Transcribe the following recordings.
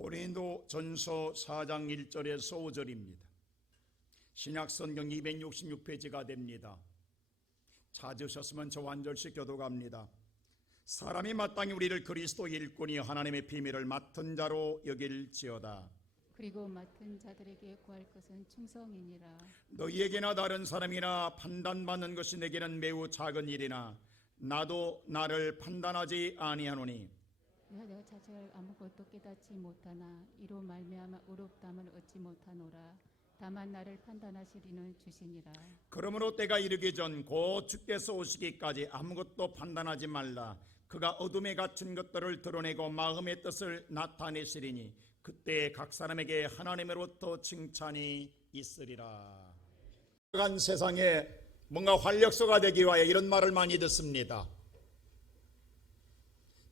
고린도전서 4장 1절에서 5절입니다. 신약성경 266페이지가 됩니다. 찾으셨으면 저 한 절씩 교독합니다. 사람이 마땅히 우리를 그리스도의 일꾼이 하나님의 비밀을 맡은 자로 여길지어다. 그리고 맡은 자들에게 구할 것은 충성이니라. 너희에게나 다른 사람이나 판단받는 것이 내게는 매우 작은 일이나 나도 나를 판단하지 아니하노니 내 자체를 아무것도 깨닫지 못하나 이로 말미암아 의롭다함을 얻지 못하노라. 다만 나를 판단하시리는 주시니라. 그러므로 때가 이르기 전 곧 주께서 오시기까지 아무것도 판단하지 말라. 그가 어둠에 갇힌 것들을 드러내고 마음의 뜻을 나타내시리니 그때 각 사람에게 하나님으로부터 칭찬이 있으리라. 간 세상에 뭔가 활력소가 되기 위하여 이런 말을 많이 듣습니다.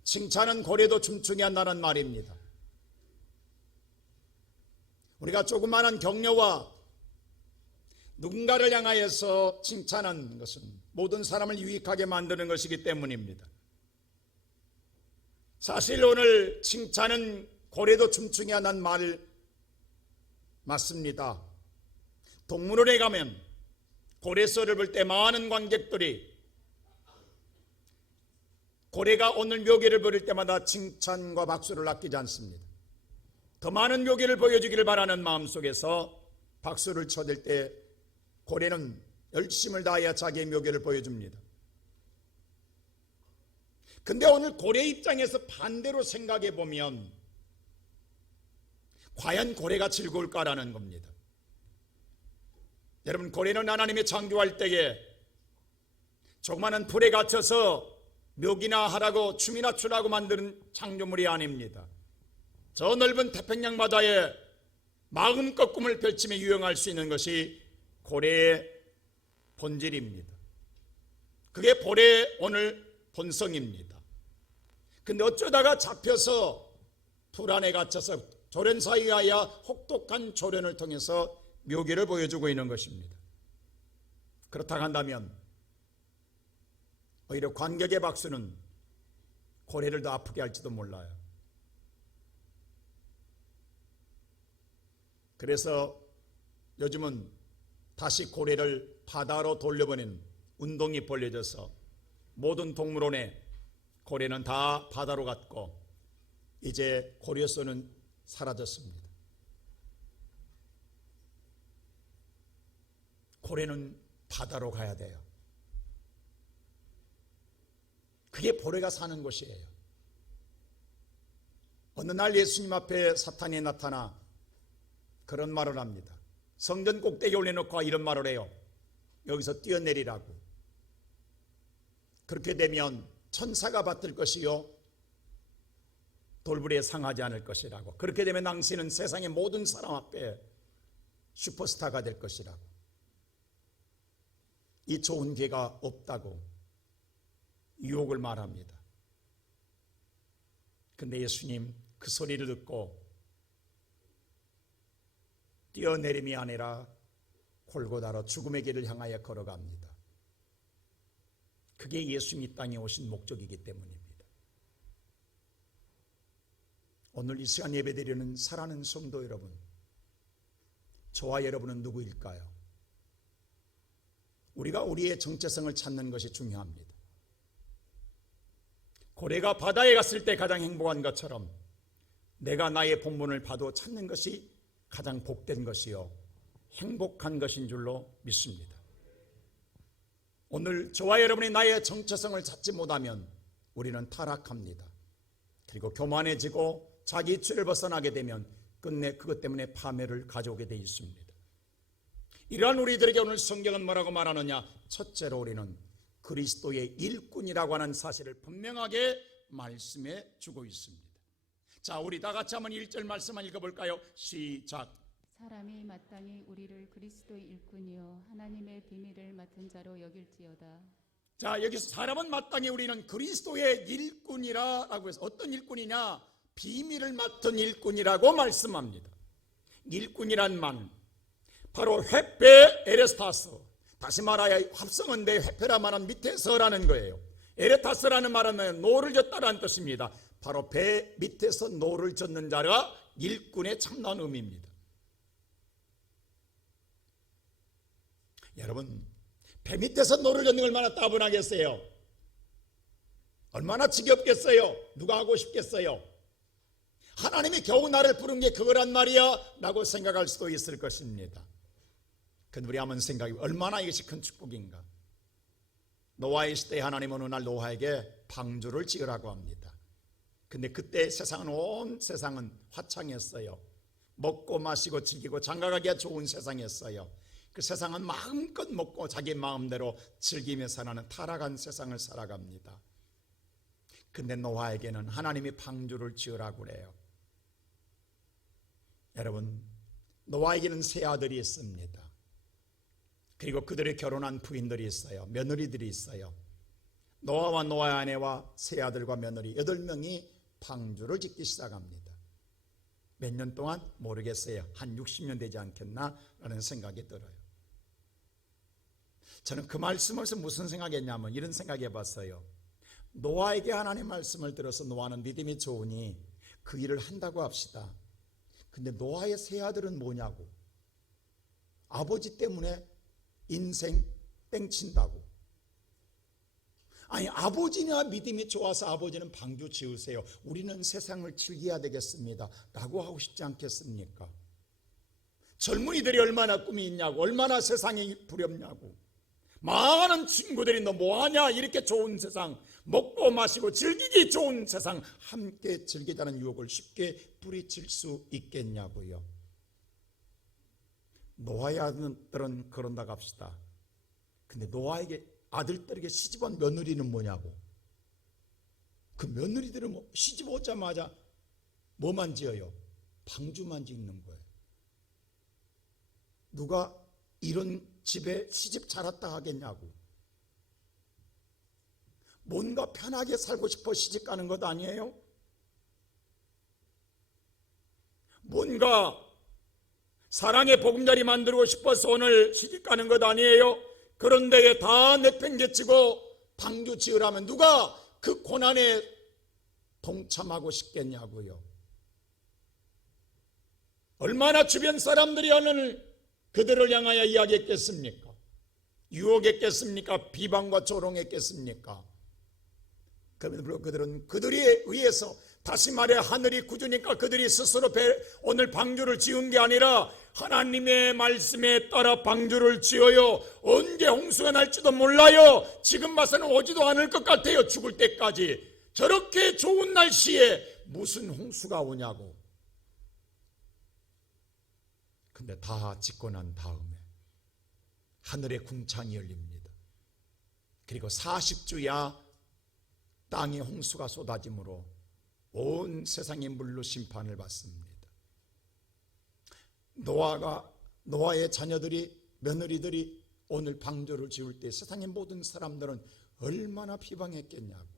칭찬은 고래도 춤추게 한다는 말입니다. 우리가 조그마한 격려와 누군가를 향하여서 칭찬하는 것은 모든 사람을 유익하게 만드는 것이기 때문입니다. 사실 오늘 칭찬은 고래도 춤추게 한다는 말 맞습니다. 동물원에 가면 고래쇼를 볼 때 많은 관객들이 고래가 오늘 묘기를 부릴 때마다 칭찬과 박수를 아끼지 않습니다. 더 많은 묘기를 보여주기를 바라는 마음속에서 박수를 쳐댈 때 고래는 열심을 다하여 자기의 묘기를 보여줍니다. 근데 오늘 고래 입장에서 반대로 생각해 보면 과연 고래가 즐거울까라는 겁니다. 여러분, 고래는 하나님이 창조할 때에 조그마한 풀에 갇혀서 묘기나 하라고 춤이나 추라고 만드는 창조물이 아닙니다. 저 넓은 태평양 바다에 마음껏 꿈을 펼치며 유영할 수 있는 것이 고래의 본질입니다. 그게 고래의 오늘 본성입니다. 근데 어쩌다가 잡혀서 풀 안에 갇혀서 조련 사이하여 혹독한 조련을 통해서 묘기를 보여주고 있는 것입니다. 그렇다고 한다면 오히려 관객의 박수는 고래를 더 아프게 할지도 몰라요. 그래서 요즘은 다시 고래를 바다로 돌려보낸 운동이 벌려져서 모든 동물원에 고래는 다 바다로 갔고 이제 고래쇼는 사라졌습니다. 고래는 바다로 가야 돼요. 그게 고래가 사는 곳이에요. 어느 날 예수님 앞에 사탄이 나타나 그런 말을 합니다. 성전 꼭대기에 올려놓고 이런 말을 해요. 여기서 뛰어내리라고. 그렇게 되면 천사가 받을 것이요 돌부리에 상하지 않을 것이라고. 그렇게 되면 당신은 세상의 모든 사람 앞에 슈퍼스타가 될 것이라고. 이 좋은 기회가 없다고 유혹을 말합니다. 근데 예수님 그 소리를 듣고 뛰어내림이 아니라 골고다로 죽음의 길을 향하여 걸어갑니다. 그게 예수님 이 땅에 오신 목적이기 때문입니다. 오늘 이 시간 예배드리는 사랑하는 성도 여러분, 저와 여러분은 누구일까요? 우리가 우리의 정체성을 찾는 것이 중요합니다. 고래가 바다에 갔을 때 가장 행복한 것처럼 내가 나의 본분을 봐도 찾는 것이 가장 복된 것이요 행복한 것인 줄로 믿습니다. 오늘 저와 여러분이 나의 정체성을 찾지 못하면 우리는 타락합니다. 그리고 교만해지고 자기 입지를 벗어나게 되면 끝내 그것 때문에 파멸을 가져오게 되어 있습니다. 이러한 우리들에게 오늘 성경은 뭐라고 말하느냐? 첫째로 우리는 그리스도의 일꾼이라고 하는 사실을 분명하게 말씀해 주고 있습니다. 자, 우리 다 같이 한번 1절 말씀만 읽어볼까요? 시작. 사람이 마땅히 우리를 그리스도의 일꾼이요 하나님의 비밀을 맡은 자로 여길지어다. 자, 여기서 사람은 마땅히 우리는 그리스도의 일꾼이라고 해서 어떤 일꾼이냐? 비밀을 맡은 일꾼이라고 말씀합니다. 일꾼이란 말 바로 회페 에레스타스, 다시 말하여 합성은데 회페라 말은 밑에서라는 거예요. 에레타스라는 말은 노를 졌다라는 뜻입니다. 바로 배 밑에서 노를 젓는 자가 일꾼의 참나온 의미입니다. 여러분, 배 밑에서 노를 젓는 게 얼마나 따분하겠어요? 얼마나 지겹겠어요? 누가 하고 싶겠어요? 하나님이 겨우 나를 부른 게 그거란 말이야? 라고 생각할 수도 있을 것입니다. 근데 우리 한번 생각해, 얼마나 이것이 큰 축복인가. 노아의 시대에 하나님은 어느 날 노아에게 방주를 지으라고 합니다. 근데 그때 온 세상은 화창했어요. 먹고 마시고 즐기고 장가가기가 좋은 세상이었어요. 그 세상은 마음껏 먹고 자기 마음대로 즐기며 사는 타락한 세상을 살아갑니다. 근데 노아에게는 하나님이 방주를 지으라고 그래요. 여러분, 노아에게는 세 아들이 있습니다. 그리고 그들의 결혼한 부인들이 있어요. 며느리들이 있어요. 노아와 노아의 아내와 세 아들과 며느리 8명이 방주를 짓기 시작합니다. 몇 년 동안 모르겠어요. 한 60년 되지 않겠나 라는 생각이 들어요. 저는 그 말씀에서 무슨 생각했냐면 이런 생각해 봤어요. 노아에게 하나님 말씀을 들어서 노아는 믿음이 좋으니 그 일을 한다고 합시다. 근데 노아의 세 아들은 뭐냐고. 아버지 때문에 인생 땡친다고. 아니, 아버지나 믿음이 좋아서 아버지는 방주 지으세요. 우리는 세상을 즐겨야 되겠습니다 라고 하고 싶지 않겠습니까? 젊은이들이 얼마나 꿈이 있냐고, 얼마나 세상이 두렵냐고. 많은 친구들이 너 뭐하냐, 이렇게 좋은 세상, 먹고 마시고 즐기기 좋은 세상 함께 즐기자는 유혹을 쉽게 뿌리칠 수 있겠냐고요. 노아의 아들은 그런다고 합시다. 근데 노아에게 아들들에게 시집온 며느리는 뭐냐고. 그 며느리들은 시집 오자마자 뭐만 지어요? 방주만 짓는 거예요. 누가 이런 집에 시집 잘 왔다 하겠냐고. 뭔가 편하게 살고 싶어 시집 가는 것 아니에요? 뭔가 사랑의 보금자리 만들고 싶어서 오늘 시집 가는 것 아니에요? 그런데 다 내팽개치고 방주 지으라면 누가 그 고난에 동참하고 싶겠냐고요. 얼마나 주변 사람들이 오늘 그들을 향하여 이야기했겠습니까? 유혹했겠습니까? 비방과 조롱했겠습니까? 그러므로 그들은 그들이 의해서, 다시 말해 하늘이 구주니까 그들이 스스로 오늘 방주를 지은 게 아니라 하나님의 말씀에 따라 방주를 지어요. 언제 홍수가 날지도 몰라요. 지금 봐서는 오지도 않을 것 같아요. 죽을 때까지. 저렇게 좋은 날씨에 무슨 홍수가 오냐고. 근데 다 짓고 난 다음에 하늘의 궁창이 열립니다. 그리고 40주야 땅에 홍수가 쏟아짐으로 온 세상의 물로 심판을 받습니다. 노아의 자녀들이, 며느리들이 오늘 방주를 지을 때 세상의 모든 사람들은 얼마나 비방했겠냐고.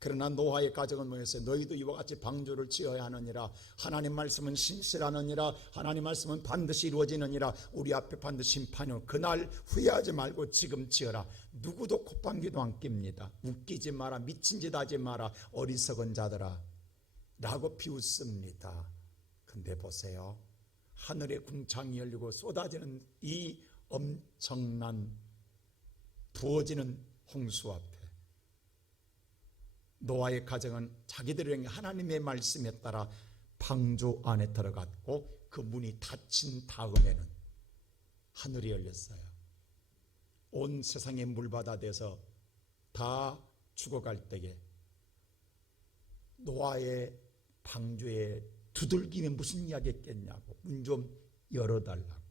그러나 노아의 가정은 뭐였어요? 너희도 이와 같이 방주를 지어야 하느니라. 하나님 말씀은 신실하느니라. 하나님 말씀은 반드시 이루어지느니라. 우리 앞에 반드시 심판이 오고 그날 후회하지 말고 지금 지어라. 누구도 콧방귀도 안 낍니다. 웃기지 마라, 미친 짓 하지 마라, 어리석은 자들아 라고 비웃습니다. 근데 보세요, 하늘의 궁창이 열리고 쏟아지는 이 엄청난 부어지는 홍수 앞에 노아의 가정은 자기들의 하나님의 말씀에 따라 방주 안에 들어갔고 그 문이 닫힌 다음에는 하늘이 열렸어요. 온 세상의 물바다 돼서 다 죽어갈 때에 노아의 방주에 두들기면 무슨 이야기 했겠냐고. 문 좀 열어달라고.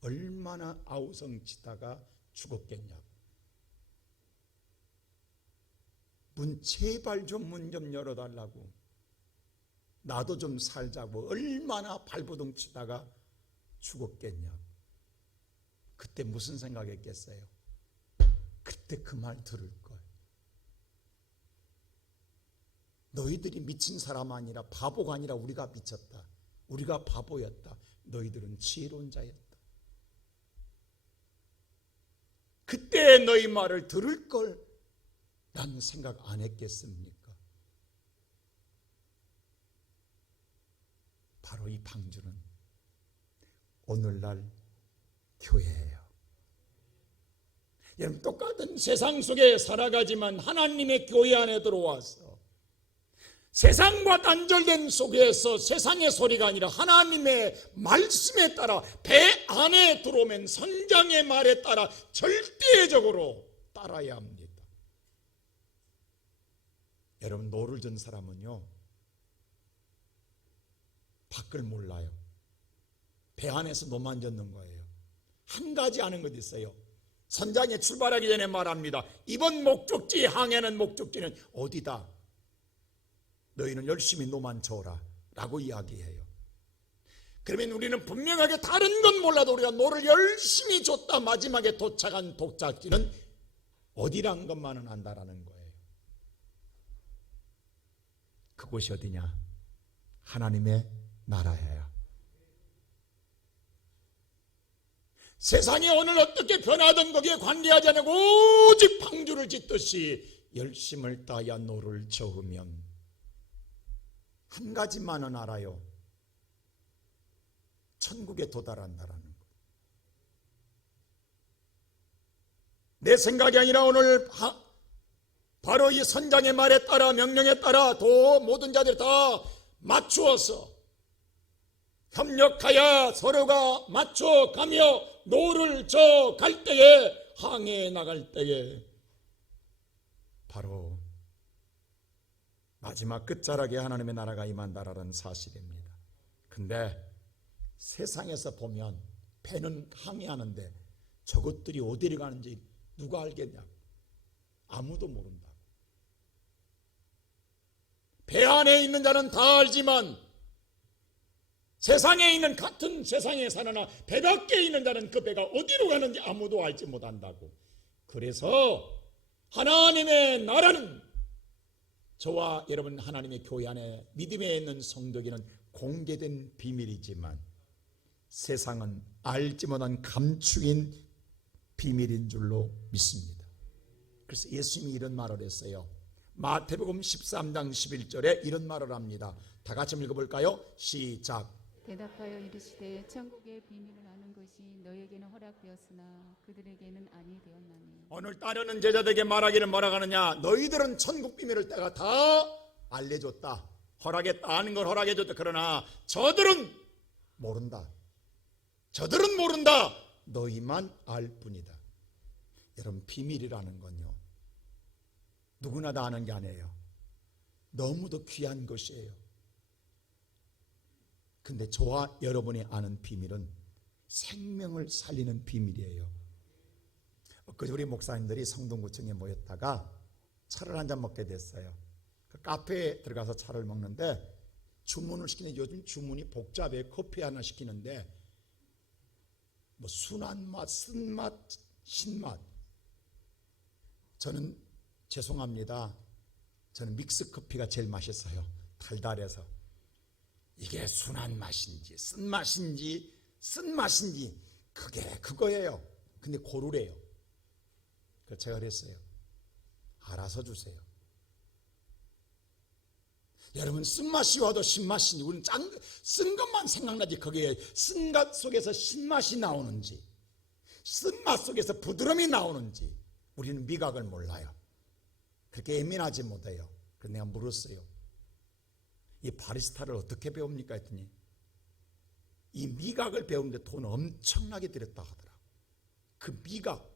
얼마나 아우성치다가 죽었겠냐고. 문 제발 좀 문 좀 열어달라고. 나도 좀 살자고. 얼마나 발버둥 치다가 죽었겠냐고. 그때 무슨 생각했겠어요? 그때 그 말 들을 거예요. 너희들이 미친 사람 아니라, 바보가 아니라 우리가 미쳤다. 우리가 바보였다. 너희들은 지혜로운 자였다. 그때 너희 말을 들을 걸 나는 생각 안 했겠습니까? 바로 이 방주는 오늘날 교회예요. 여러분, 똑같은 세상 속에 살아가지만 하나님의 교회 안에 들어와서 세상과 단절된 속에서 세상의 소리가 아니라 하나님의 말씀에 따라 배 안에 들어오면 선장의 말에 따라 절대적으로 따라야 합니다. 여러분, 노를 전 사람은요, 밖을 몰라요. 배 안에서 노만 젓는 거예요. 한 가지 아는 것 있어요. 선장이 출발하기 전에 말합니다. 이번 목적지, 항해하는 목적지는 어디다? 너희는 열심히 노만 저어라 라고 이야기해요. 그러면 우리는 분명하게 다른 건 몰라도 우리가 노를 열심히 줬다 마지막에 도착한 도착지는 어디란 것만은 안다라는 거예요. 그곳이 어디냐? 하나님의 나라예요. 세상이 오늘 어떻게 변하든 거기에 관계하지 않고 오직 방주를 짓듯이 열심을 다하여 노를 저으면 한 가지만은 알아요. 천국에 도달한다라는 것. 내 생각이 아니라 오늘 바로 이 선장의 말에 따라 명령에 따라 모든 자들이 다 맞추어서 협력하여 서로가 맞춰가며 노를 저 갈 때에 항해에 나갈 때에 바로 마지막 끝자락에 하나님의 나라가 임한다라는 사실입니다. 근데 세상에서 보면 배는 항해하는데 저것들이 어디를 가는지 누가 알겠냐? 아무도 모른다. 배 안에 있는 자는 다 알지만 세상에 있는 같은 세상에 사느나 배 밖에 있는 자는 그 배가 어디로 가는지 아무도 알지 못한다고. 그래서 하나님의 나라는 저와 여러분 하나님의 교회 안에 믿음에 있는 성도에게는 공개된 비밀이지만 세상은 알지 못한 감추인 비밀인 줄로 믿습니다. 그래서 예수님이 이런 말을 했어요. 마태복음 13장 11절에 이런 말을 합니다. 다 같이 읽어볼까요? 시작. 대답하여 이르시되 천국의 비밀을 아는 것이 너에게는 허락되었으나 그들에게는 아니 되었나니. 오늘 따르는 제자들에게 말하기를 뭐라고 하느냐? 너희들은 천국 비밀을 내가 다 알려줬다, 허락했다, 아는 걸 허락해줬다. 그러나 저들은 모른다. 저들은 모른다. 너희만 알 뿐이다. 여러분, 비밀이라는 건요, 누구나 다 아는 게 아니에요. 너무도 귀한 것이에요. 근데 저와 여러분이 아는 비밀은 생명을 살리는 비밀이에요. 그저 우리 목사님들이 성동구청에 모였다가 차를 한잔 먹게 됐어요. 그 카페에 들어가서 차를 먹는데 주문을 시키는데 요즘 주문이 복잡해. 커피 하나 시키는데 뭐 순한 맛, 쓴맛, 신맛. 저는 죄송합니다. 저는 믹스 커피가 제일 맛있어요. 달달해서. 이게 순한 맛인지 쓴맛인지 쓴맛인지 그게 그거예요. 근데 고르래요. 그래서 제가 그랬어요. 알아서 주세요. 여러분, 쓴맛이 와도 신맛인지 우리는 쓴 것만 생각나지 거기에 쓴맛 속에서 신맛이 나오는지 쓴맛 속에서 부드러움이 나오는지 우리는 미각을 몰라요. 그렇게 예민하지 못해요. 그래서 내가 물었어요. 이 바리스타를 어떻게 배웁니까? 했더니 이 미각을 배우는데 돈 엄청나게 들였다 하더라고. 그 미각,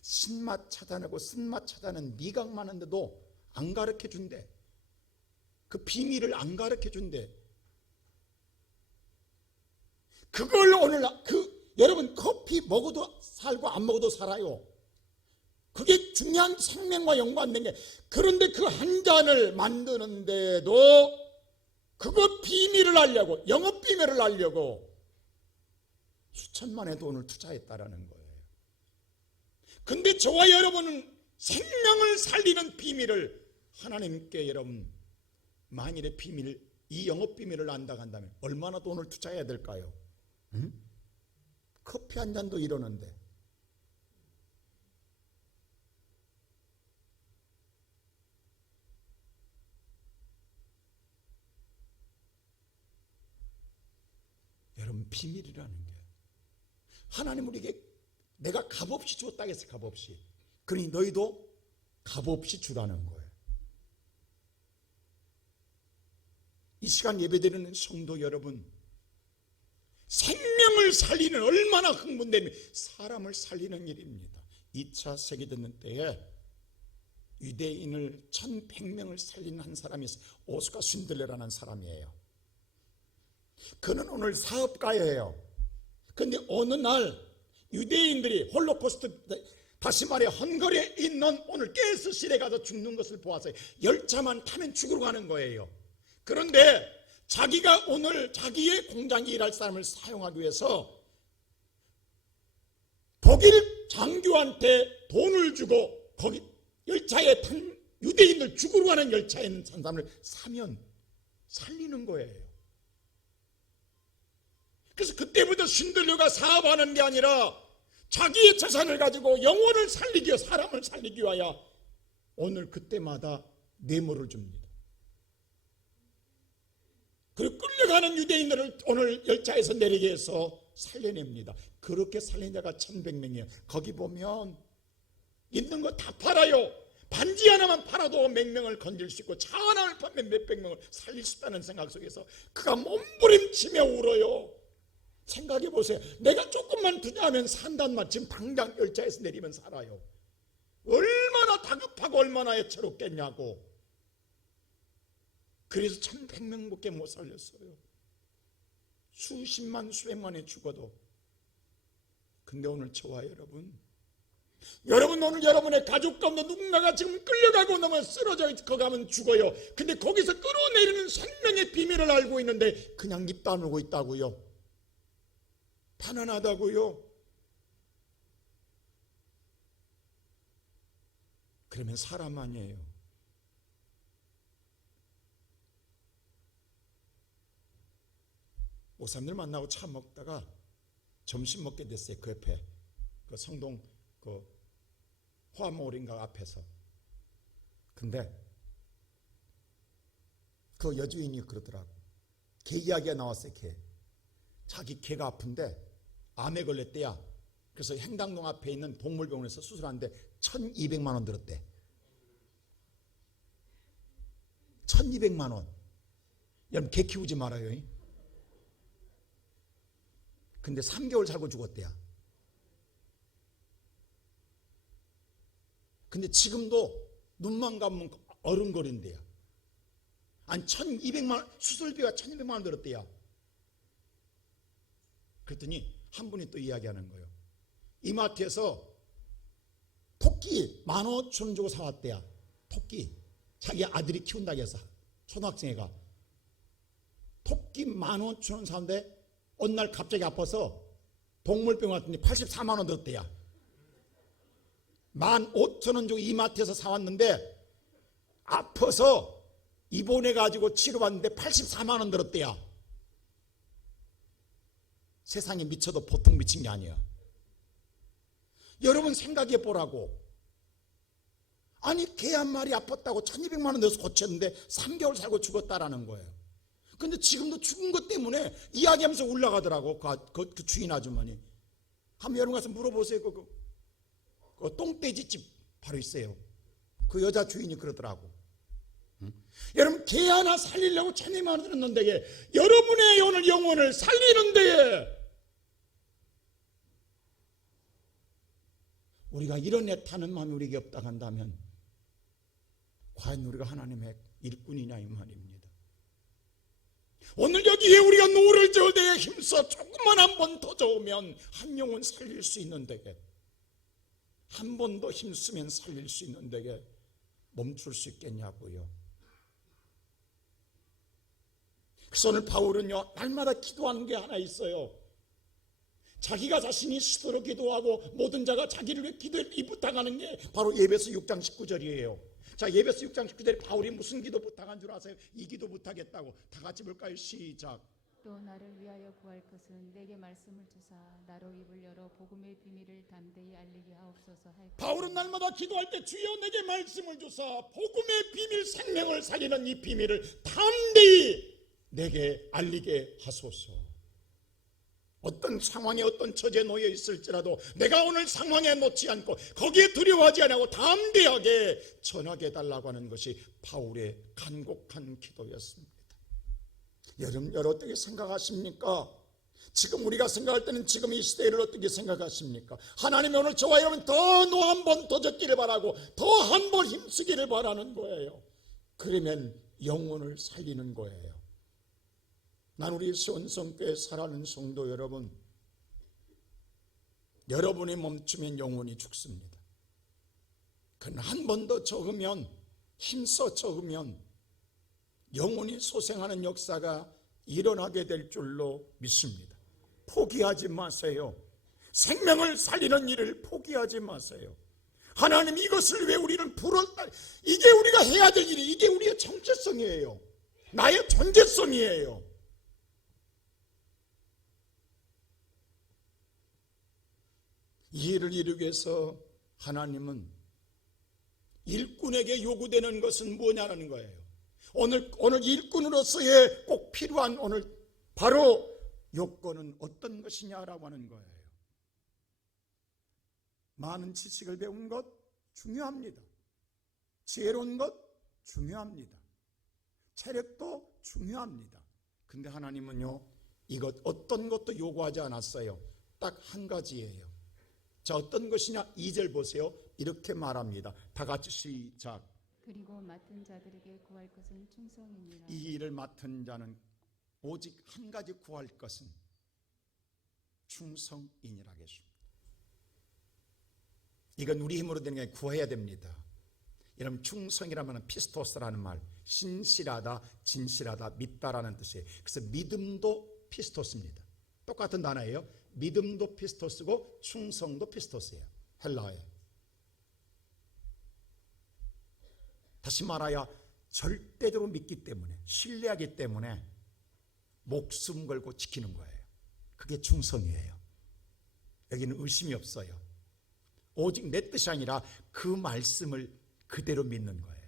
신맛 찾아내고 쓴맛 찾아내는 미각만 하는데도 안 가르쳐 준대. 그 비밀을 안 가르쳐 준대. 그걸 오늘 여러분, 커피 먹어도 살고 안 먹어도 살아요. 그게 중요한 생명과 연관된 게. 그런데 그 한 잔을 만드는데도 그거 비밀을 알려고, 영업 비밀을 알려고 수천만의 돈을 투자했다라는 거예요. 근데 저와 여러분은 생명을 살리는 비밀을 하나님께 여러분 만일의 비밀, 이 영업 비밀을 안다고 한다면 얼마나 돈을 투자해야 될까요? 응? 커피 한 잔도 이러는데. 그건 비밀이라는 거예요. 하나님 우리에게 내가 값없이 주었다 해서 값없이, 그러니 너희도 값없이 주라는 거예요. 이 시간 예배드리는 성도 여러분, 생명을 살리는, 얼마나 흥분되면 사람을 살리는 일입니다. 2차 세계대전 때에 유대인을 1100명을 살린 한 사람이 있어요. 오스카 쉰들레라는 사람이에요. 그는 오늘 사업가예요. 그런데 어느 날 유대인들이 홀로코스트, 다시 말해 헝가리에 있는 오늘 가스실에 가서 죽는 것을 보아서 열차만 타면 죽으러 가는 거예요. 그런데 자기가 오늘 자기의 공장에 일할 사람을 사용하기 위해서 독일 장교한테 돈을 주고 거기 열차에 탄 유대인들 죽으러 가는 열차에 있는 사람을 사면 살리는 거예요. 그래서 그때부터 쉰들레가 사업하는 게 아니라 자기의 재산을 가지고 영혼을 살리기 위해, 사람을 살리기 위하여 오늘 그때마다 뇌물을 줍니다. 그리고 끌려가는 유대인들을 오늘 열차에서 내리게 해서 살려냅니다. 그렇게 살린 자가 1100명이에요. 거기 보면 있는 거 다 팔아요. 반지 하나만 팔아도 몇 명을 건질 수 있고 차 하나를 팔면 몇백 명을 살릴 수 있다는 생각 속에서 그가 몸부림치며 울어요. 생각해 보세요. 내가 조금만 투자하면 산단 말, 지금 당장 열차에서 내리면 살아요. 얼마나 다급하고 얼마나 애처롭겠냐고. 그래서 1100명밖에 못 살렸어요. 수십만 수백만에 죽어도. 근데 오늘 저와 여러분 오늘 여러분의 가족 가운데 누군가가 지금 끌려가고 너무 쓰러져 있고 가면 죽어요. 근데 거기서 끌어내리는 생명의 비밀을 알고 있는데 그냥 입 다물고 있다고요. 편안하다고요. 그러면 사람 아니에요. 목사님들 만나고 차 먹다가 점심 먹게 됐어요. 그 옆에 그 성동 그 화모린가 앞에서. 근데 그 여주인이 그러더라고. 개 이야기가 나왔어요. 자기 개가 아픈데 암에 걸렸대야. 그래서 행당동 앞에 있는 동물병원에서 수술하는데 1200만 원 들었대. 1200만 원. 여러분 개 키우지 말아요. 근데 3개월 살고 죽었대야. 근데 지금도 눈만 감으면 어른거린대요. 아니 1200만 원, 수술비가 1200만 원 들었대요. 그랬더니 한 분이 또 이야기하는 거예요. 이마트에서 토끼 15,000원 주고 사왔대요. 토끼. 자기 아들이 키운다고 해서 초등학생애가 토끼 15,000원 사는데 어느 날 갑자기 아파서 동물병 왔더니 84만 원 들었대요. 15,000원 주고 이마트에서 사왔는데 아파서 입원해가지고 치료받는데 84만 원 들었대요. 세상에 미쳐도 보통 미친 게 아니에요. 여러분 생각해 보라고. 아니 개 한 마리 아팠다고 1200만 원 내서 고쳤는데 3개월 살고 죽었다라는 거예요. 근데 지금도 죽은 것 때문에 이야기하면서 올라가더라고. 그 주인 아주머니. 한번 여러분 가서 물어보세요. 그 똥돼지집 바로 있어요. 그 여자 주인이 그러더라고. 응? 여러분 개 하나 살리려고 1200만 원 들었는데 여러분의 오늘 영혼을 살리는 데에 우리가 이런 애타는 마음이 우리에게 없다 한다면 과연 우리가 하나님의 일꾼이냐 이 말입니다. 오늘 여기에 우리가 노를 저을 때에 힘써 조금만 한 번 더 저으면 한 영혼 살릴 수 있는 데게, 한 번 더 힘쓰면 살릴 수 있는 데게 멈출 수 있겠냐고요. 그래서 오늘 바울은요 날마다 기도하는 게 하나 있어요. 자기가 자신이 스스로 기도하고 모든 자가 자기를 위해 기도를 부탁하는 게 바로 에베소 6장 19절이에요. 자, 에베소 6장 19절에 바울이 무슨 기도 부탁한 줄 아세요? 이 기도 부탁했다고. 다 같이 볼까요? 시작. 또 나를 위하여 구할 것은 내게 말씀을 주사 나로 입을 열어 복음의 비밀을 담대히 알리게 하옵소서 할 것이다. 바울은 날마다 기도할 때 주여 내게 말씀을 주사 복음의 비밀, 생명을 살리는 이 비밀을 담대히 내게 알리게 하소서. 어떤 상황에 어떤 처지에 놓여 있을지라도 내가 오늘 상황에 놓지 않고 거기에 두려워하지 않고 담대하게 전하게 해달라고 하는 것이 바울의 간곡한 기도였습니다. 여러분 어떻게 생각하십니까? 지금 우리가 생각할 때는 지금 이 시대를 어떻게 생각하십니까? 하나님이 오늘 저와 여러분 더 한 번 더 젖기를 바라고 더 한 번 힘쓰기를 바라는 거예요. 그러면 영혼을 살리는 거예요. 난 우리 시온성교회 살아가는 성도 여러분, 여러분이 멈추면 영혼이 죽습니다. 그러나 한 번 더 적으면, 힘써 적으면 영혼이 소생하는 역사가 일어나게 될 줄로 믿습니다. 포기하지 마세요. 생명을 살리는 일을 포기하지 마세요. 하나님 이것을 왜 우리는 불었다, 이게 우리가 해야 될 일이, 이게 우리의 정체성이에요. 나의 존재성이에요. 이 일을 이루기 위해서 하나님은 일꾼에게 요구되는 것은 뭐냐는 거예요. 오늘 일꾼으로서의 꼭 필요한 오늘 바로 요건은 어떤 것이냐라고 하는 거예요. 많은 지식을 배운 것 중요합니다. 지혜로운 것 중요합니다. 체력도 중요합니다. 근데 하나님은요, 이것 어떤 것도 요구하지 않았어요. 딱 한 가지예요. 자, 어떤 것이냐? 2절 보세요. 이렇게 말합니다. 다 같이 시작. 그리고 맡은 자들에게 구할 것은 충성이니라. 이 일을 맡은 자는 오직 한 가지 구할 것은 충성이니라 하겠습니다. 이건 우리 힘으로 되는 게 구해야 됩니다. 여러분, 충성이라면 피스토스라는 말, 신실하다, 진실하다, 믿다라는 뜻이에요. 그래서 믿음도 피스토스입니다. 똑같은 단어예요. 믿음도 피스토스고 충성도 피스토스예요. 헬라어예요. 다시 말하여 절대적으로 믿기 때문에, 신뢰하기 때문에 목숨 걸고 지키는 거예요. 그게 충성이에요. 여기는 의심이 없어요. 오직 내 뜻이 아니라 그 말씀을 그대로 믿는 거예요.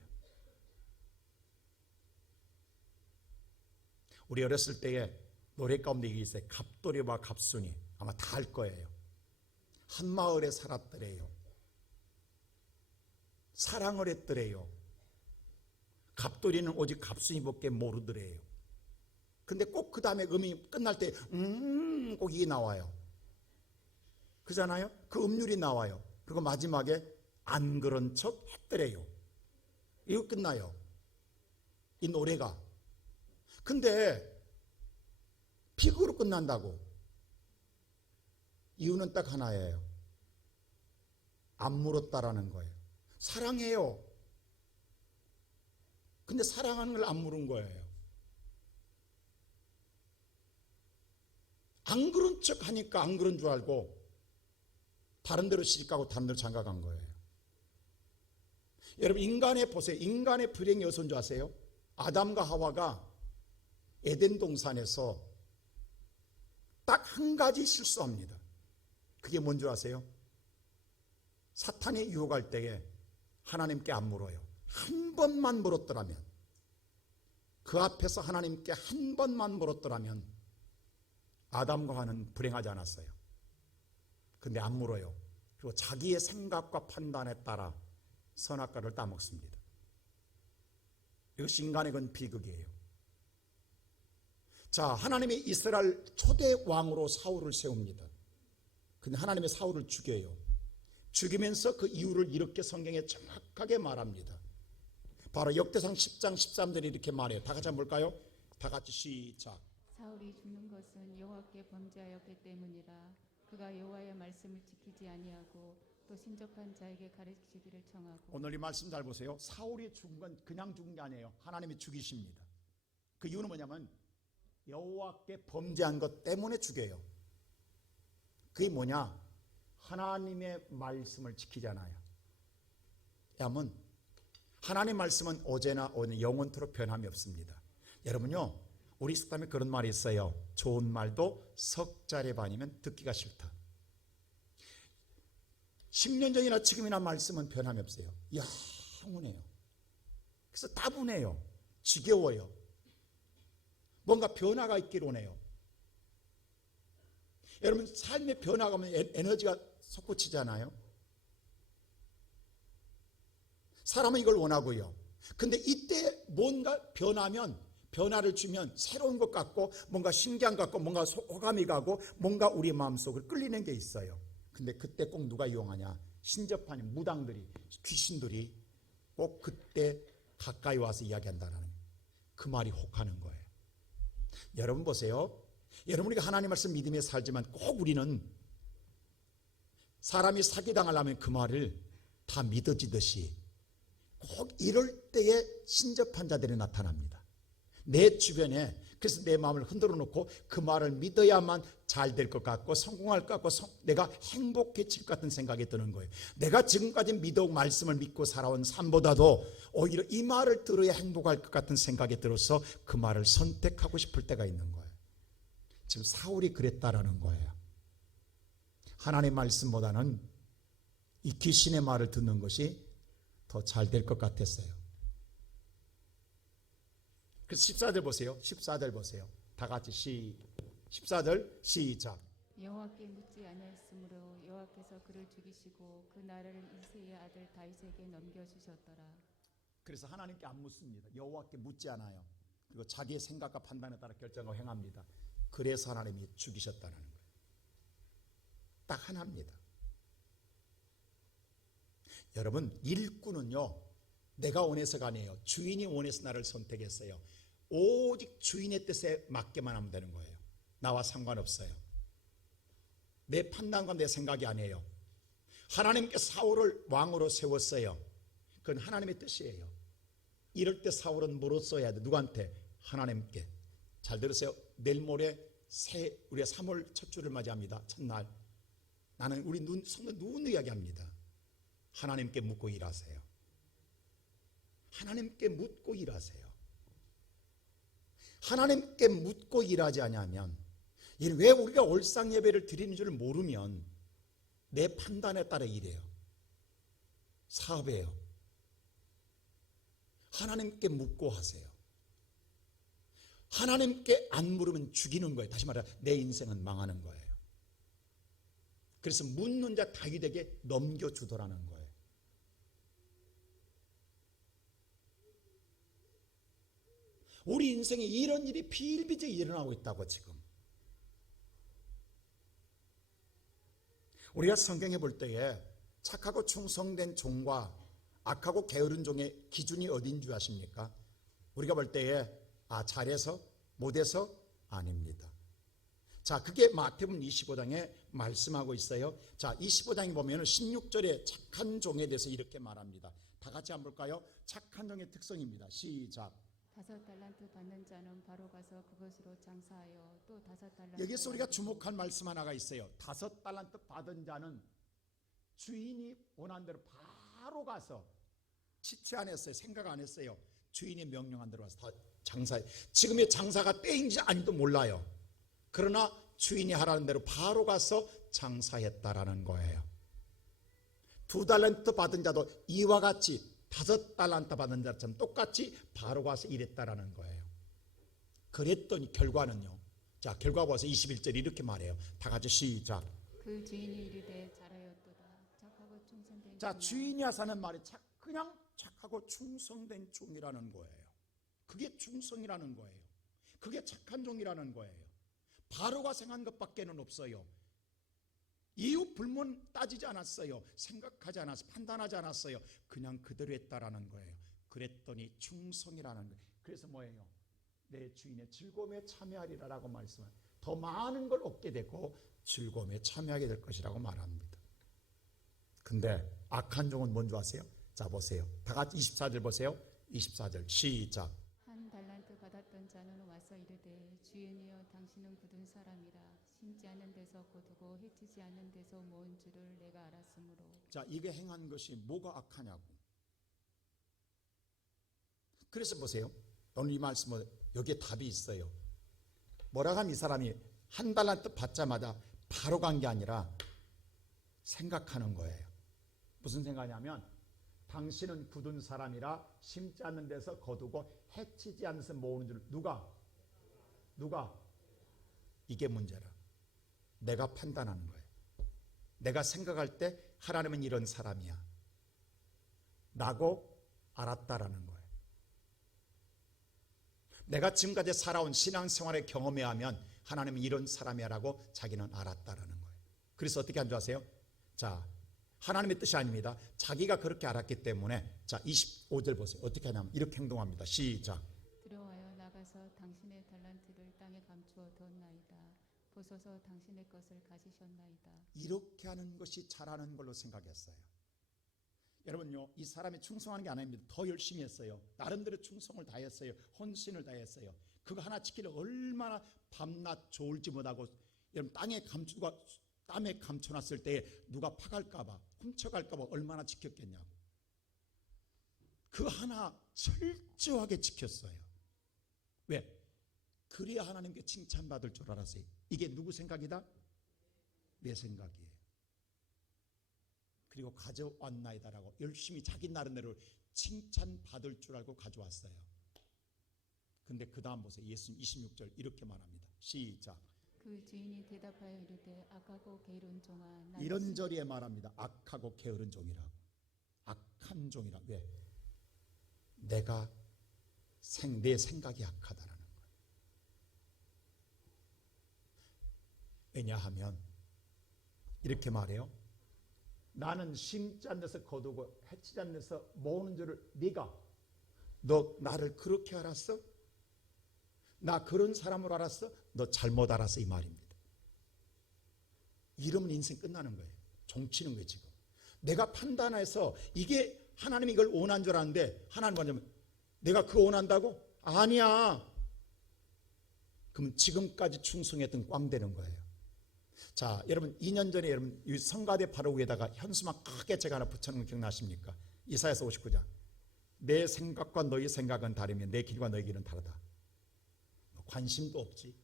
우리 어렸을 때에 노래 가운데 이게 있어요. 갑돌이와 갑순이. 아마 다 알 거예요. 한 마을에 살았더래요. 사랑을 했더래요. 갑돌이는 오직 갑순이밖에 모르더래요. 근데 꼭 그 다음에 음이 끝날 때 꼭 이게 나와요. 그잖아요. 그 음률이 나와요. 그리고 마지막에 안 그런 척 했더래요. 이거 끝나요. 이 노래가. 근데 비극으로 끝난다고. 이유는 딱 하나예요. 안 물었다라는 거예요. 사랑해요. 근데 사랑하는 걸 안 물은 거예요. 안 그런 척 하니까 안 그런 줄 알고 다른 데로 시집가고 다른 데로 장가간 거예요. 여러분, 인간의 보세요. 인간의 불행이 어디서인 줄 아세요? 아담과 하와가 에덴 동산에서 딱 한 가지 실수합니다. 그게 뭔 줄 아세요? 사탄이 유혹할 때에 하나님께 안 물어요. 한 번만 물었더라면, 그 앞에서 하나님께 한 번만 물었더라면 아담과 하와는 불행하지 않았어요. 근데 안 물어요. 그리고 자기의 생각과 판단에 따라 선악과를 따먹습니다. 이것이 인간의 건 비극이에요. 자, 하나님이 이스라엘 초대 왕으로 사울을 세웁니다. 근데 하나님의 사울을 죽여요. 죽이면서 그 이유를 이렇게 성경에 정확하게 말합니다. 바로 역대상 10장 13절에 이렇게 말해요. 다 같이 한번 볼까요? 다 같이 시작. 사울이 죽는 것은 여호와께 범죄하였기 때문이라. 그가 여호와의 말씀을 지키지 아니하고 또 신적한 자에게 가르치기를 청하고. 오늘 이 말씀 잘 보세요. 사울이 죽은 건 그냥 죽은 게 아니에요. 하나님이 죽이십니다. 그 이유는 뭐냐면 여호와께 범죄한 것 때문에 죽여요. 그게 뭐냐? 하나님의 말씀을 지키잖아요. 왜냐하면 하나님의 말씀은 어제나 오늘 영원토록 변함이 없습니다. 여러분요, 우리 속담에 그런 말이 있어요. 좋은 말도 석 자리 반이면 듣기가 싫다. 10년 전이나 지금이나 말씀은 변함이 없어요. 영원해요. 그래서 따분해요. 지겨워요. 뭔가 변화가 있기를 원해요. 여러분 삶의 변화가 오면 에너지가 솟구치잖아요. 사람은 이걸 원하고요. 근데 이때 뭔가 변하면, 변화를 주면 새로운 것 같고 뭔가 신기한 것 같고 뭔가 호감이 가고 뭔가 우리 마음속을 끌리는 게 있어요. 근데 그때 꼭 누가 이용하냐? 신접하는 무당들이, 귀신들이 꼭 그때 가까이 와서 이야기한다는 그 말이 혹하는 거예요. 여러분 보세요. 여러분 우리가 하나님 말씀 믿음에 살지만 꼭 우리는 사람이 사기당하려면 그 말을 다 믿어지듯이 꼭 이럴 때에 신접한 자들이 나타납니다. 내 주변에. 그래서 내 마음을 흔들어 놓고 그 말을 믿어야만 잘 될 것 같고 성공할 것 같고 내가 행복해질 것 같은 생각이 드는 거예요. 내가 지금까지 믿어 말씀을 믿고 살아온 삶보다도 오히려 이 말을 들어야 행복할 것 같은 생각이 들어서 그 말을 선택하고 싶을 때가 있는 거예요. 지금 사울이 그랬다라는 거예요. 하나님의 말씀보다는 이 귀신의 말을 듣는 것이 더 잘 될 것 같았어요. 그래서 14절 보세요. 14절 보세요. 다 같이 14절 시작. 여호와께 묻지 아니하였으므로 여호와께서 그를 죽이시고 그 나라를 이새의 아들 다윗에게 넘겨주셨더라. 그래서 하나님께 안 묻습니다. 여호와께 묻지 않아요. 그리고 자기의 생각과 판단에 따라 결정을 행합니다. 그래서 하나님이 죽이셨다는 거예요. 딱 하나입니다. 여러분 일꾼은요, 내가 원해서가 아니에요. 주인이 원해서 나를 선택했어요. 오직 주인의 뜻에 맞게만 하면 되는 거예요. 나와 상관없어요. 내 판단과 내 생각이 아니에요. 하나님께서 사울을 왕으로 세웠어요. 그건 하나님의 뜻이에요. 이럴 때 사울은 뭐로 써야 돼? 누구한테? 하나님께. 잘 들으세요. 내일 모레 우리가 3월 첫 주를 맞이합니다. 첫날. 나는 우리 성도 누군 이야기합니다. 하나님께 묻고 일하세요. 하나님께 묻고 일하세요. 하나님께 묻고 일하지 않으면, 왜 우리가 올상 예배를 드리는 줄 모르면 내 판단에 따라 일해요. 사업해요. 하나님께 묻고 하세요. 하나님께 안 물으면 죽이는 거예요. 다시 말해 내 인생은 망하는 거예요. 그래서 묻는 자 다윗에게 넘겨주더라는 거예요. 우리 인생에 이런 일이 비일비재히 일어나고 있다고 지금. 우리가 성경에 볼 때에 착하고 충성된 종과 악하고 게으른 종의 기준이 어딘 줄 아십니까? 우리가 볼 때에 잘해서 못해서 아닙니다. 자, 그게 마태복음 25장에 말씀하고 있어요. 자, 25장에 보면 16절에 착한 종에 대해서 이렇게 말합니다. 다 같이 한번 볼까요? 착한 종의 특성입니다. 시작. 5달란트 받는 자는 바로 가서 그것으로 장사하여 또 5달란트. 여기서 우리가 주목할 말씀 하나가 있어요. 5달란트 받은 자는 주인이 원한 대로 바로 가서 지체 안 했어요. 생각 안 했어요. 주인이 명령한 대로 가서 다 장사해. 지금의 장사가 때인지 아닌지도 몰라요. 그러나 주인이 하라는 대로 바로 가서 장사했다라는 거예요. 2달란트 받은 자도 이와 같이 5달란트 받은 자처럼 똑같이 바로 가서 일했다라는 거예요. 그랬더니 결과는요. 자, 결과 봐서 21절 이렇게 말해요. 다 같이 시작. 그 주인이 이르되 잘하였도다. 착하고 충성된. 자, 주인이 하사는 말이 그냥 착하고 충성된 종이라는 거예요. 그게 충성이라는 거예요. 그게 착한 종이라는 거예요. 바로 가서 행한 것밖에는 없어요. 이유 불문 따지지 않았어요. 생각하지 않았어요. 판단하지 않았어요. 그냥 그대로 했다라는 거예요. 그랬더니 충성이라는 거예요. 그래서 뭐예요? 내 주인의 즐거움에 참여하리라라고 말씀을, 더 많은 걸 얻게 되고 즐거움에 참여하게 될 것이라고 말합니다. 근데 악한 종은 뭔지 아세요? 자, 보세요. 다 같이 24절 보세요. 24절 시작. 한 달란트 받았던 자는 와서 이르되 주인이여 당신은 굳은 사람이라 심지 않는 데서 거두고 해치지 않는 데서 모은 줄을 내가 알았으므로. 자, 이게 행한 것이 뭐가 악하냐고. 그래서 보세요. 오늘 이 말씀은 여기에 답이 있어요. 뭐라고 하면 이 사람이 한 달란트 받자마자 바로 간 게 아니라 생각하는 거예요. 무슨 생각이냐면 당신은 굳은 사람이라 심지 않는 데서 거두고 해치지 않는 데서 모으는 줄. 누가? 이게 문제라. 내가 판단하는 거예요. 내가 생각할 때 하나님은 이런 사람이야 라고 알았다라는 거예요. 내가 지금까지 살아온 신앙생활의 경험에 하면 하나님은 이런 사람이라고 자기는 알았다라는 거예요. 그래서 어떻게 한 줄 아세요? 자, 하나님의 뜻이 아닙니다. 자기가 그렇게 알았기 때문에 자 25절 보세요. 어떻게 하냐면 이렇게 행동합니다. 시작. 들어와요 나가서 당신의 달란트를 땅에 감추어 뒀나이다. 보소서 당신의 것을 가지셨나이다. 이렇게 하는 것이 잘하는 걸로 생각했어요. 여러분요, 이 사람이 충성하는 게 아닙니다. 더 열심히 했어요. 나름대로 충성을 다했어요. 헌신을 다했어요. 그거 하나 지키려 얼마나 밤낮 졸지 못하고, 여러분 땀에 감춰놨을 때에 누가 파갈까봐 훔쳐갈까봐 얼마나 지켰겠냐고. 그 하나 철저하게 지켰어요. 왜? 그래야 하나님께 칭찬받을 줄 알았어요. 이게 누구 생각이다? 내 생각이에요. 그리고 가져왔나이다라고 열심히 자기 나름대로 칭찬받을 줄 알고 가져왔어요. 근데 그 다음 보세요. 예수님 26절 이렇게 말합니다. 시작. 그 주인이 대답하여 이르되 악하고 게으른 종아 이런 절에 말합니다. 악하고 게으른 종이라고. 악한 종이라. 왜? 내 생각이 악하다라는 거예요. 왜냐하면 이렇게 말해요. 나는 심지 않는 데서 거두고 해치지 않는 데서 모으는 줄을 너 나를 그렇게 알았어? 나 그런 사람으로 알았어? 너 잘못 알았어 이 말입니다. 이러면 인생 끝나는 거예요. 종치는 거예요. 지금 내가 판단해서 이게 하나님이 이걸 원한 줄 알았는데 하나님 뭐냐면 내가 그거 원한다고? 아니야. 그럼 지금까지 충성했던 꽝 되는 거예요. 자, 여러분 2년 전에 여러분 이 성가대 바로 위에다가 현수막 크게 제가 하나 붙여놓은 거 기억나십니까? 이사야서 59장. 내 생각과 너희 생각은 다르면 내 길과 너희 길은 다르다. 관심도 없지.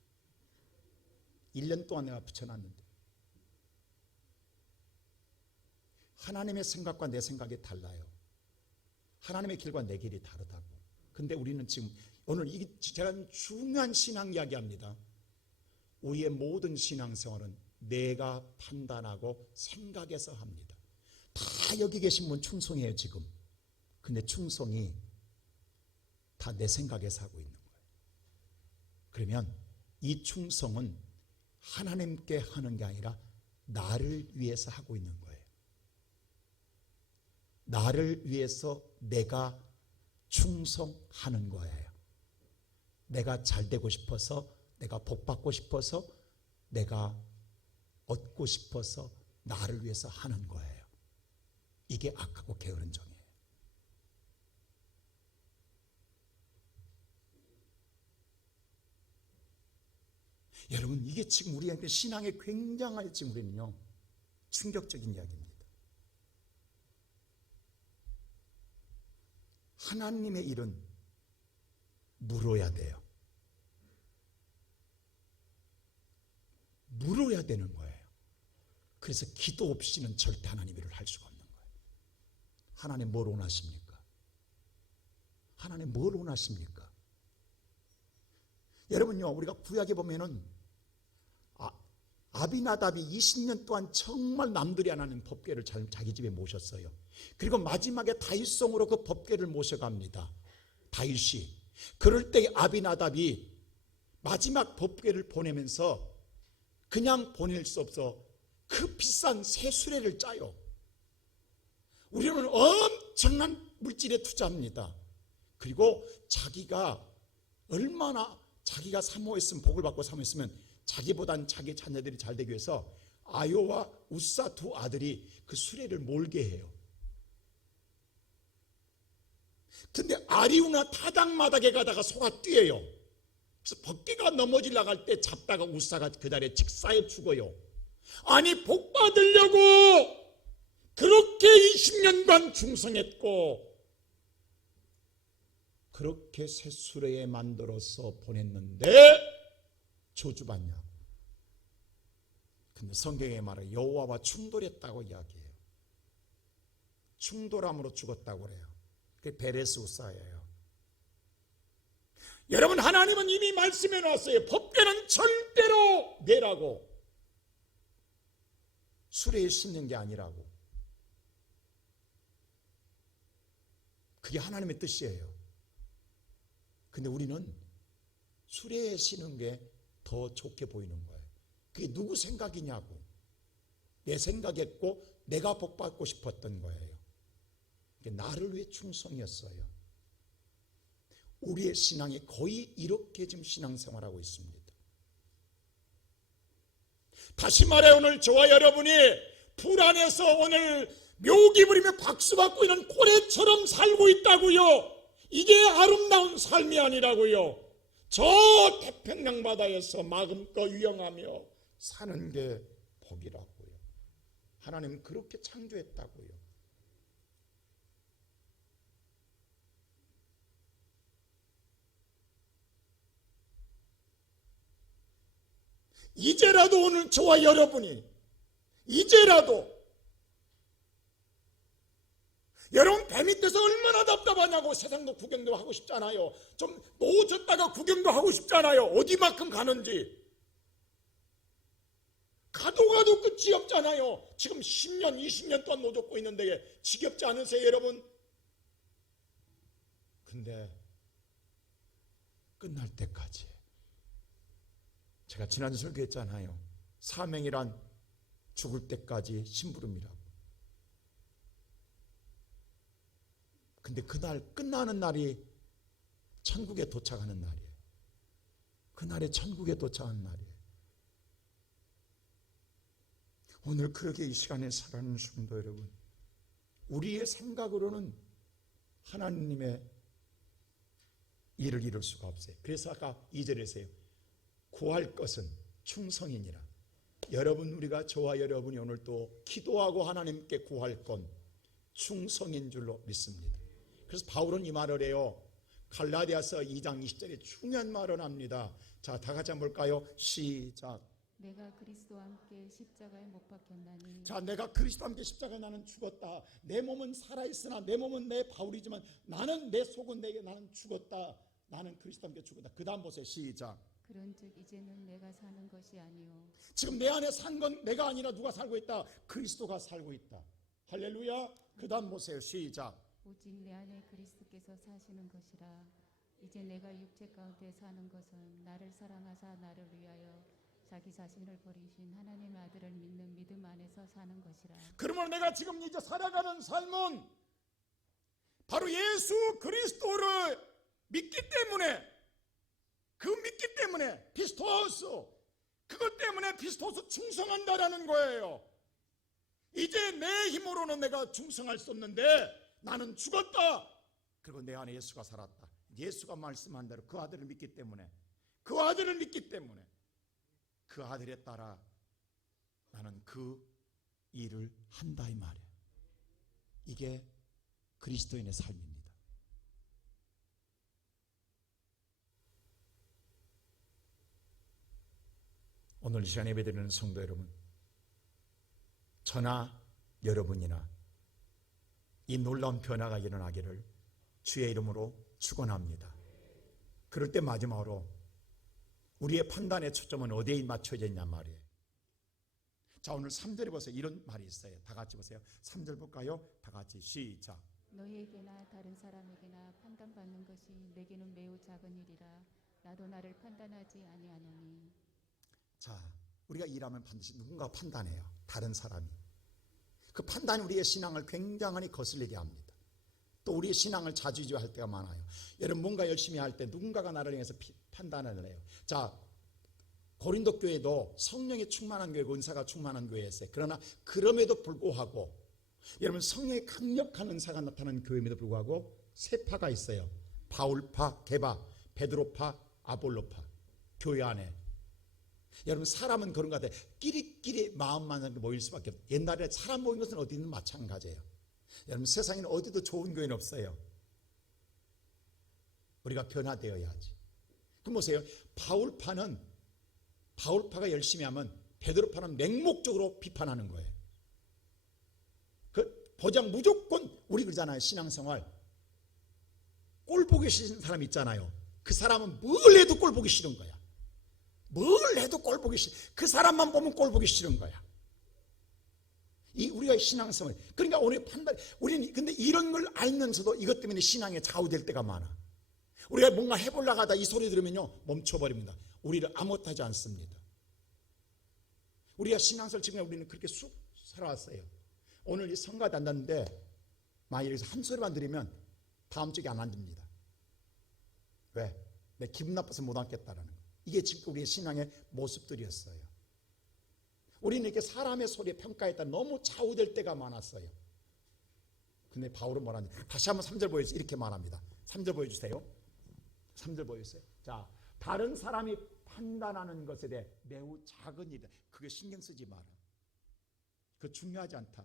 1년 동안 내가 붙여놨는데 하나님의 생각과 내 생각이 달라요. 하나님의 길과 내 길이 다르다고. 근데 우리는 지금 오늘 이게 제가 중요한 신앙 이야기합니다. 우리의 모든 신앙생활은 내가 판단하고 생각해서 합니다. 다 여기 계신 분 충성해요 지금. 근데 충성이 다 내 생각에서 하고 있는 거예요. 그러면 이 충성은 하나님께 하는 게 아니라 나를 위해서 하고 있는 거예요. 나를 위해서 내가 충성하는 거예요. 내가 잘 되고 싶어서, 내가 복 받고 싶어서, 내가 얻고 싶어서 나를 위해서 하는 거예요. 이게 악하고 게으른 종이에요. 여러분 이게 지금 우리한테 신앙의 굉장한 지금 우리는요 충격적인 이야기입니다. 하나님의 일은 물어야 돼요. 물어야 되는 거예요. 그래서 기도 없이는 절대 하나님 일을 할 수가 없는 거예요. 하나님 뭘 원하십니까? 하나님 뭘 원하십니까? 여러분요 우리가 구약에 보면은 아비나답이 20년 동안 정말 남들이 안 하는 법궤를 자기 집에 모셨어요. 그리고 마지막에 다윗성으로 그 법궤를 모셔갑니다. 다윗이. 그럴 때 아비나답이 마지막 법궤를 보내면서 그냥 보낼 수 없어 그 비싼 새 수레를 짜요. 우리는 엄청난 물질에 투자합니다. 그리고 자기가 얼마나 자기가 사모했으면 복을 받고 사모했으면 자기보단 자기 자녀들이 잘 되기 위해서 아요와 우사 두 아들이 그 수레를 몰게 해요. 근데 아리우나 타당마당에 가다가 소가 뛰어요. 그래서 법궤가 넘어지려고 할 때 잡다가 우사가 그 자리에 직사에 죽어요. 아니 복 받으려고 그렇게 20년간 충성했고 그렇게 새 수레에 만들어서 보냈는데 저주받냐고. 근데 성경에 말해 여호와와 충돌했다고 이야기해요. 충돌함으로 죽었다고 그래요. 그게 베레스 우사예요. 여러분 하나님은 이미 말씀해 놨어요. 법궤는 절대로 내라고. 수레에 싣는 게 아니라고. 그게 하나님의 뜻이에요. 근데 우리는 수레에 싣는 게 더 좋게 보이는 거예요. 그게 누구 생각이냐고. 내 생각이었고 내가 복받고 싶었던 거예요. 그게 나를 위해 충성이었어요. 우리의 신앙이 거의 이렇게 지금 신앙생활하고 있습니다. 다시 말해 오늘 저와 여러분이 불안해서 오늘 묘기 부리며 박수받고 있는 고래처럼 살고 있다고요. 이게 아름다운 삶이 아니라고요. 저 태평양 바다에서 마음껏 유영하며 사는 게 복이라고요. 하나님은 그렇게 창조했다고요. 이제라도 오늘 저와 여러분이 이제라도 여러분 배 밑에서 얼마나 답답하냐고. 세상도 구경도 하고 싶잖아요. 좀 놓쳤다가 구경도 하고 싶잖아요. 어디만큼 가는지. 가도 끝이 없잖아요. 지금 10년 20년 동안 노젓고 있는데 지겹지 않으세요 여러분? 근데 끝날 때까지, 제가 지난 설교했잖아요. 사명이란 죽을 때까지 심부름이라고. 근데 그날 끝나는 날이 천국에 도착하는 날이에요. 그날이 천국에 도착하는 날이에요. 오늘 그렇게 이 시간에 살아가는 성도 여러분, 우리의 생각으로는 하나님의 일을 이룰 수가 없어요. 그래서 아까 2절에서요. 구할 것은 충성이니라. 여러분, 우리가 저와 여러분이 오늘 또 기도하고 하나님께 구할 건 충성인 줄로 믿습니다. 그래서 바울은 이 말을 해요. 갈라디아서 2장 20절에 중요한 말을 합니다. 자, 다 같이 한번 볼까요? 시작. 내가 그리스도와 함께 십자가에 못 박혔나니. 자, 내가 그리스도와 함께 십자가에 나는 죽었다. 내 몸은 살아있으나 내 몸은 내 바울이지만 나는 내 속은 내게 나는 죽었다. 나는 그리스도와 함께 죽었다. 그 다음 보세요. 시작. 그런즉 이제는 내가 사는 것이 아니요. 지금 내 안에 산 건 내가 아니라 누가 살고 있다? 그리스도가 살고 있다. 할렐루야. 그 다음 보세요. 시작. 오직 내 안에 그리스도께서 사시는 것이라. 이제 내가 육체 가운데 사는 것은 나를 사랑하사 나를 위하여 자기 자신을 버리신 하나님의 아들을 믿는 믿음 안에서 사는 것이라. 그러면 내가 지금 이제 살아가는 삶은 바로 예수 그리스도를 믿기 때문에, 그 믿기 때문에 피스토스, 그것 때문에 피스토스 충성한다라는 거예요. 이제 내 힘으로는 내가 충성할 수 없는데 나는 죽었다. 그리고 내 안에 예수가 살았다. 예수가 말씀한 대로 그 아들을 믿기 때문에, 그 아들을 믿기 때문에 그 아들에 따라 나는 그 일을 한다 이 말이에요. 이게 그리스도인의 삶입니다. 오늘 이 시간에 예배드리는 성도 여러분, 저나 여러분이나 이 놀라운 변화가 일어나기를 주의 이름으로 축원합니다. 그럴 때 마지막으로 우리의 판단의 초점은 어디에 맞춰져 있냐 말이에요. 자, 오늘 3절에 보세요. 이런 말이 있어요. 다 같이 보세요. 3절 볼까요? 다 같이 시작. 너희에게나 다른 사람에게나 판단받는 것이 내게는 매우 작은 일이라. 나도 나를 판단하지 아니하노니. 자, 우리가 일하면 반드시 누군가 판단해요. 다른 사람이. 그 판단이 우리의 신앙을 굉장히 거슬리게 합니다. 또 우리의 신앙을 자주지할 때가 많아요. 여러분, 뭔가 열심히 할 때 누군가가 나를 향해서 판단을 해요. 자, 고린도 교회도 성령이 충만한 교회고 은사가 충만한 교회였어요. 그러나 그럼에도 불구하고 여러분, 성령의 강력한 은사가 나타나는 교회임에도 불구하고 세 파가 있어요. 바울파, 게바, 베드로파, 아볼로파. 교회 안에 여러분, 사람은 그런 것 같아요. 끼리끼리 마음만 모일 수밖에 없어요. 옛날에 사람 모인 것은 어디든 마찬가지예요. 여러분, 세상에는 어디도 좋은 교회는 없어요. 우리가 변화되어야지. 그럼 보세요. 바울파가 열심히 하면 베드로파는 맹목적으로 비판하는 거예요. 그 보장 무조건, 우리 그러잖아요. 신앙생활 꼴 보기 싫은 사람 있잖아요. 그 사람은 뭘 해도 꼴 보기 싫은 거야. 뭘 해도 꼴 보기 싫어. 그 사람만 보면 꼴 보기 싫은 거야. 이 우리가 신앙생활. 그러니까 오늘 판단, 우리는 근데 이런 걸 알면서도 이것 때문에 신앙에 좌우될 때가 많아. 우리가 뭔가 해보려고 하다 이 소리 들으면요 멈춰버립니다. 우리를 아무것도 하지 않습니다. 우리가 신앙생활 지금 우리는 그렇게 쑥 살아왔어요. 오늘 이 성가대 앉았는데 만약 여기서 한 소리만 들으면 다음 주에 안 앉습니다. 왜? 내 기분 나빠서 못 앉겠다라는 거. 이게 지금 우리의 신앙의 모습들이었어요. 우리는 이렇게 사람의 소리에 평가에 따라 너무 좌우될 때가 많았어요. 근데 바울은 뭐라는지 다시 한번 3절 보여주세요. 이렇게 말합니다. 3절 보여주세요. 3절 보여주세요. 자, 다른 사람이 판단하는 것에 대해 매우 작은 일이다. 그게 신경 쓰지 마라. 그거 중요하지 않다.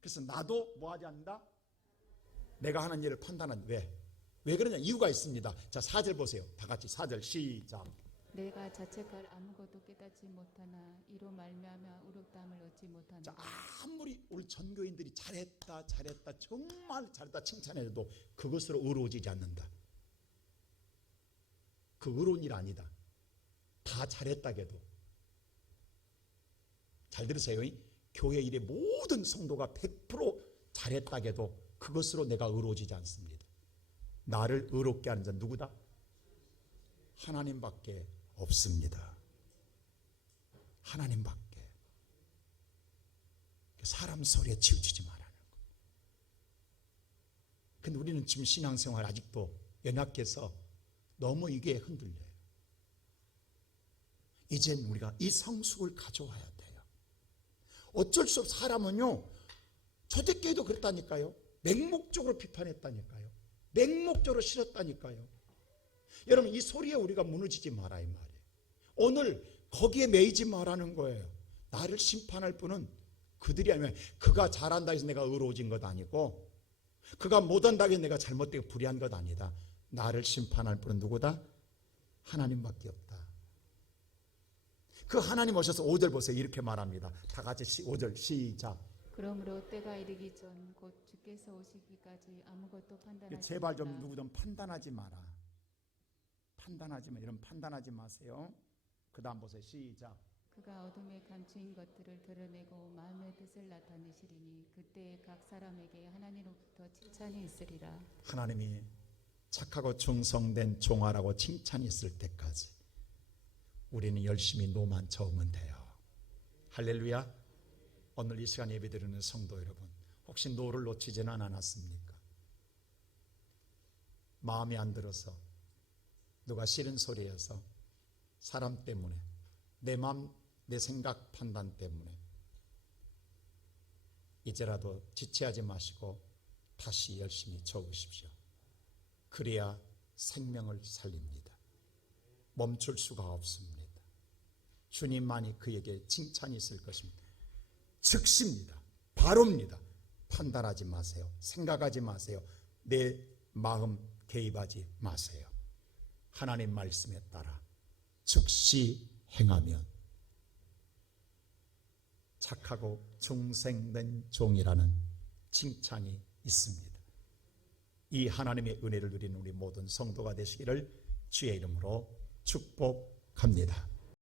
그래서 나도 뭐 하지 않는다? 내가 하는 일을 판단한다. 왜 그러냐? 이유가 있습니다. 자, 4절 보세요. 다 같이 4절 시작. 내가 자책할 아무것도 깨닫지 못하나 이로 말미암아 의롭다함을 얻지 못하노라. 자, 아무리 우리 전교인들이 잘했다 정말 잘했다 칭찬해도 그것으로 의로워지지 않는다. 그 의로운 일 아니다. 다 잘했다게도. 잘 들으세요. 교회 일의 모든 성도가 100% 잘했다게도 그것으로 내가 의로워지지 않습니다. 나를 의롭게 하는 자는 누구다? 하나님밖에 없습니다. 하나님밖에. 사람 소리에 치우치지 말라는 거. 근데 우리는 지금 신앙생활 아직도 연약해서 너무 이게 흔들려요. 이젠 우리가 이 성숙을 가져와야 돼요. 어쩔 수 없어. 사람은요 초대교회도 그랬다니까요. 맹목적으로 비판했다니까요. 맹목적으로 싫었다니까요. 여러분 이 소리에 우리가 무너지지 마라 이 말이에요. 오늘 거기에 매이지 마라는 거예요. 나를 심판할 분은 그들이 아니면 그가 잘한다 해서 내가 의로워진 것 아니고 그가 못한다 해서 내가 잘못되고 불의한 것 아니다. 나를 심판할 분은 누구다? 하나님밖에 없다. 그 하나님 오셔서 5절 보세요. 이렇게 말합니다. 다 같이 5절 시작. 그러므로 때가 이르기 전 곧 주께서 오시기까지 아무것도 판단하지 제발 좀 말라. 누구 좀 판단하지 마라. 판단하지 마. 이런 판단하지 마세요. 그 다음 보세요. 시작. 그가 어둠에 감추인 것들을 드러내고 마음의 뜻을 나타내시리니 그때 각 사람에게 하나님으로부터 칭찬이 있으리라. 하나님이 착하고 충성된 종아라고 칭찬이 있을 때까지 우리는 열심히 노만 저으면 돼요. 할렐루야. 오늘 이 시간 예배드리는 성도 여러분, 혹시 노를 놓치지는 않았습니까? 마음에 안 들어서 누가 싫은 소리여서 사람 때문에 내 마음 내 생각 판단 때문에 이제라도 지체하지 마시고 다시 열심히 적으십시오. 그래야 생명을 살립니다. 멈출 수가 없습니다. 주님만이 그에게 칭찬이 있을 것입니다. 즉시입니다. 바로입니다. 판단하지 마세요. 생각하지 마세요. 내 마음 개입하지 마세요. 하나님 말씀에 따라 즉시 행하면 착하고 중생된 종이라는 칭찬이 있습니다. 이 하나님의 은혜를 누리는 우리 모든 성도가 되시기를 주의 이름으로 축복합니다.